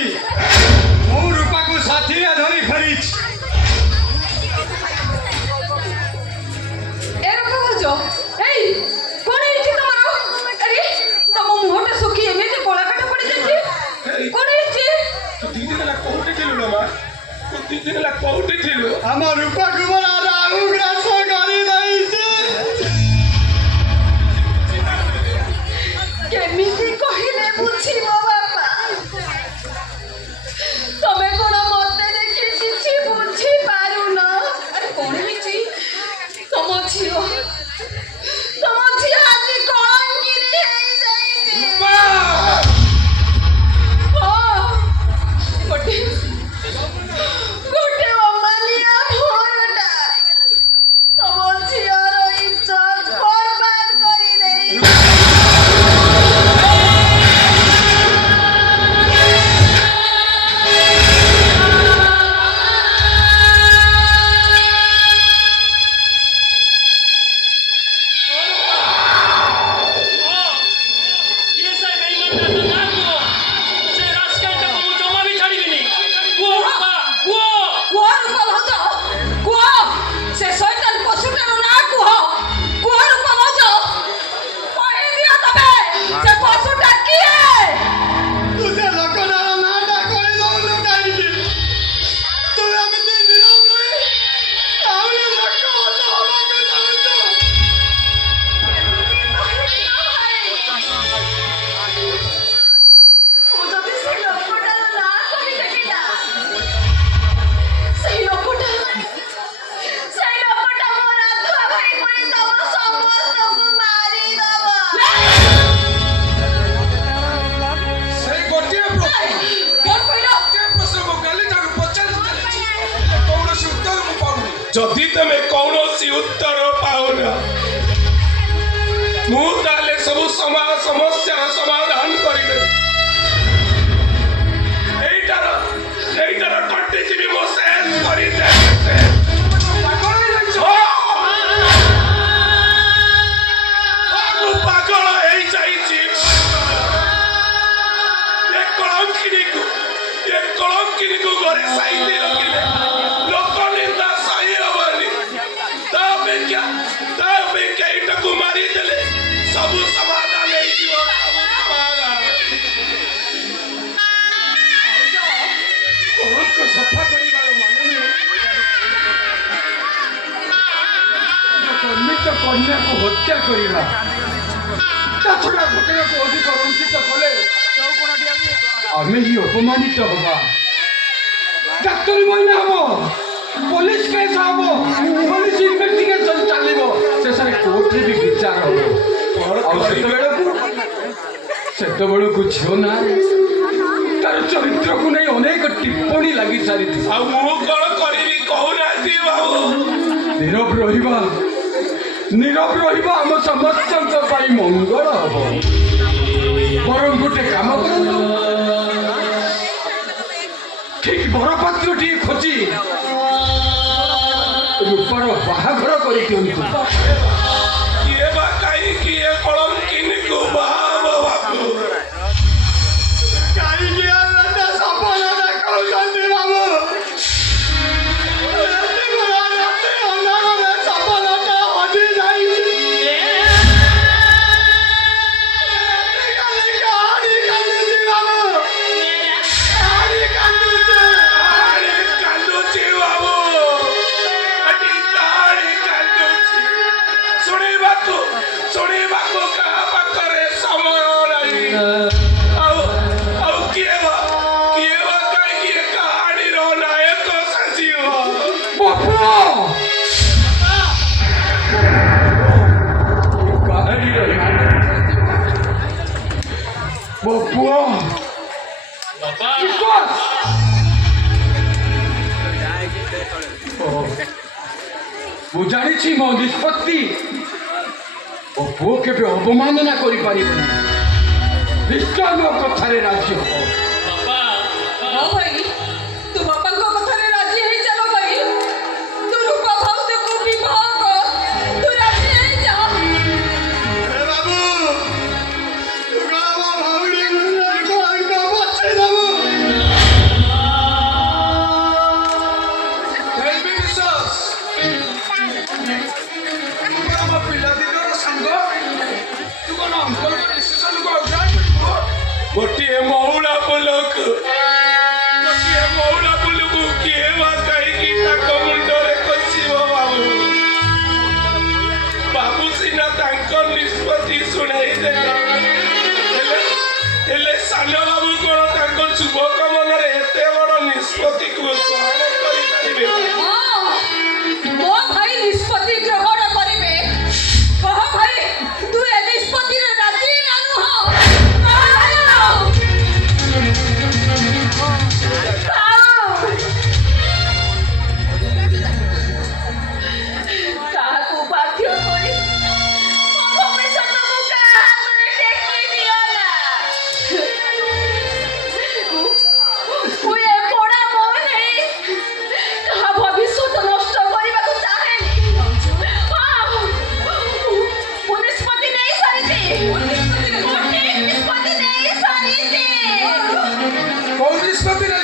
ମୁଁ ରୂପାକୁ ସାଥିରେ ଧରି ଫେରିଛି। ଆମ ରୂପାକୁ ମୋର ରାହୁ ଗ୍ରାସ କରିଦେଇଛି। କେମିତି କହିଲେ ବୁଝିବ ବାପା? ତମେ କଣ ମତେ ଦେଖି କିଛି ବୁଝି ପାରୁନ? ଆରେ କଣ ହେଇଛି? ତମ ଝିଅ ଆଜି କଳଙ୍କିରେ ହେଇଯାଇଛି। ଗୋଟେ ଅମାନିଆ ଭରଟା ତମ ଝିଅର ଇଜ୍ଜତ ବର୍ବାଦ କରିଦେଇଛି। जदि तुम कौन उत्तर पाओना मु ताले सब समस्या समाधान करें कटे जी मो शेष कर पागल कलंकिनी को घरे साइते रखिले लोक निंदा मारी देले सब समाधान सफा कन्या को हत्या करवा छड़ा घटना को अधिक रंकित कले आम ही अपमानित हवा डाक्तरी बहना हम पुलिस केस हम पुलिस इन्वेस्टिगेशन चलो शेष कोर्ट रे भी विचार हम सेतबेलू झील ना तार चरित्र को नहीं अनेक टिप्पणी लगी सारी नीरव रहा आम समस्त मंगल हम बर गोटे कम कर ठीक बरपात्र टी खोजी रूपार बाहाघर कर मु जानी मो निष्पत्ति ओ पुओ के अवमानना कर निश्चय मो कथार राजी हम भाई तू बापा को कथारे राजी है चलो भाई तू रूपा भाउज को विवाह कर तू राजी है जा ए बाबू तू गावा भाउडी को बच्चे दबो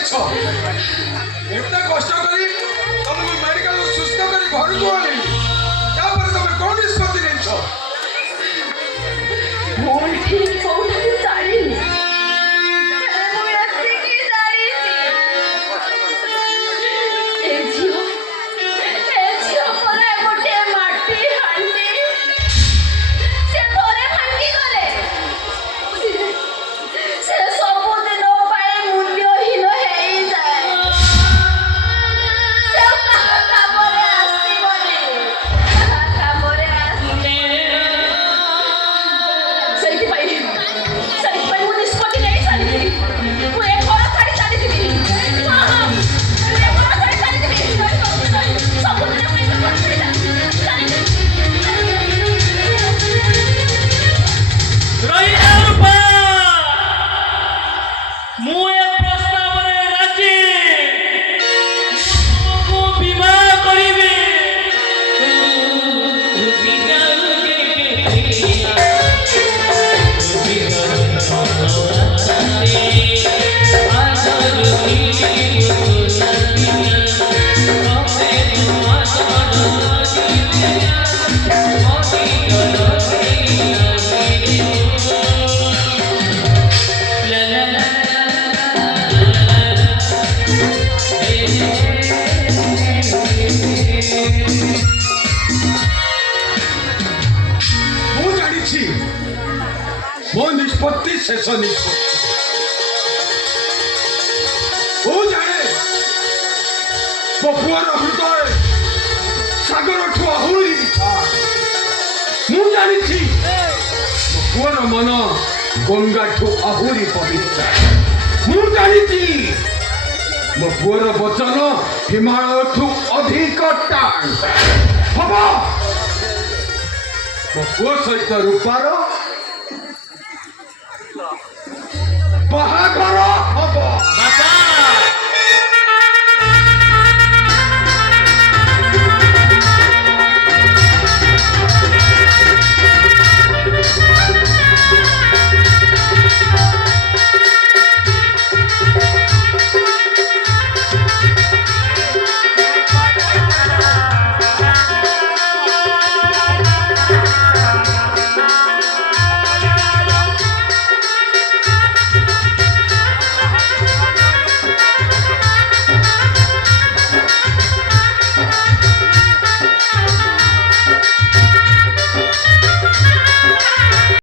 କରିଛ ଏତେ କଷ୍ଟ କରି ତମକୁ ମେଡିକାଲ ସୁସ୍ଥ କରି ଘରକୁ ଆଣିଲି ତାପରେ ତମେ କଣ ନିଷ୍ପତ୍ତି ନେଇଛ ଭୁଲ ଠିକ କୋଉଟା ମୁଁ ଜାଣିନି ମୁଁ ଏତିକି ଜାଣିଛି ଏ ଝିଅ ପରେ ଗୋଟେ ମାଟି ହାଣ୍ଡି ସେ ଥରେ ଭାଙ୍ଗି ଗଲେ ସେ ସବୁଦିନ ପାଇଁ ମୂଲ୍ୟହୀନ ହେଇଯାଏ ସେ କାହା କାମରେ ଆସିବନି କାହା କାମରେ ଆସିବନି ସେଇଥିପାଇଁ ମୁଁ ନିଷ୍ପତ୍ତି ନେଇ ସାରିଛି ମୁଁ ଏ ଘର ଛାଡ଼ି ସାରିଥିଲି ମୁଁ ଏ ଘର ଛାଡ଼ି ସାରିଥିଲି ସବୁଦିନ ପାଇଁ ଏ ଘର ଛାଡ଼ି ସାରିଥିଲି ରହିଥା ରୂପା ମୁଁ ଏ ପ୍ରସ୍ତାବରେ ରାଜି ତୁମକୁ ବିବାହ କରିବି ମୁଁ ଜାଣିଛି ମୋ ନିଷ୍ପତ୍ତି ଶେଷ ନିଷ୍ପତ୍ତି ମୁଁ ଜାଣେ ମୋ ପୁଅର ହୃଦୟ ସାଗରଠୁ ଆହୁରି ମିଠା। ମୁଁ ଜାଣିଛି ମୋ ପୁଅର ମନ ଗଙ୍ଗାଠୁ ଆହୁରି ପବିତ୍ର। ମୁଁ ଜାଣିଛି ମୋ ପୁଅର ବଚନ ହିମାଳୟଠୁ ଅଧିକ ଟାଣ ହବ। ମୋ ପୁଅ ସହିତ ରୂପାର ବାହାଘର ହବ।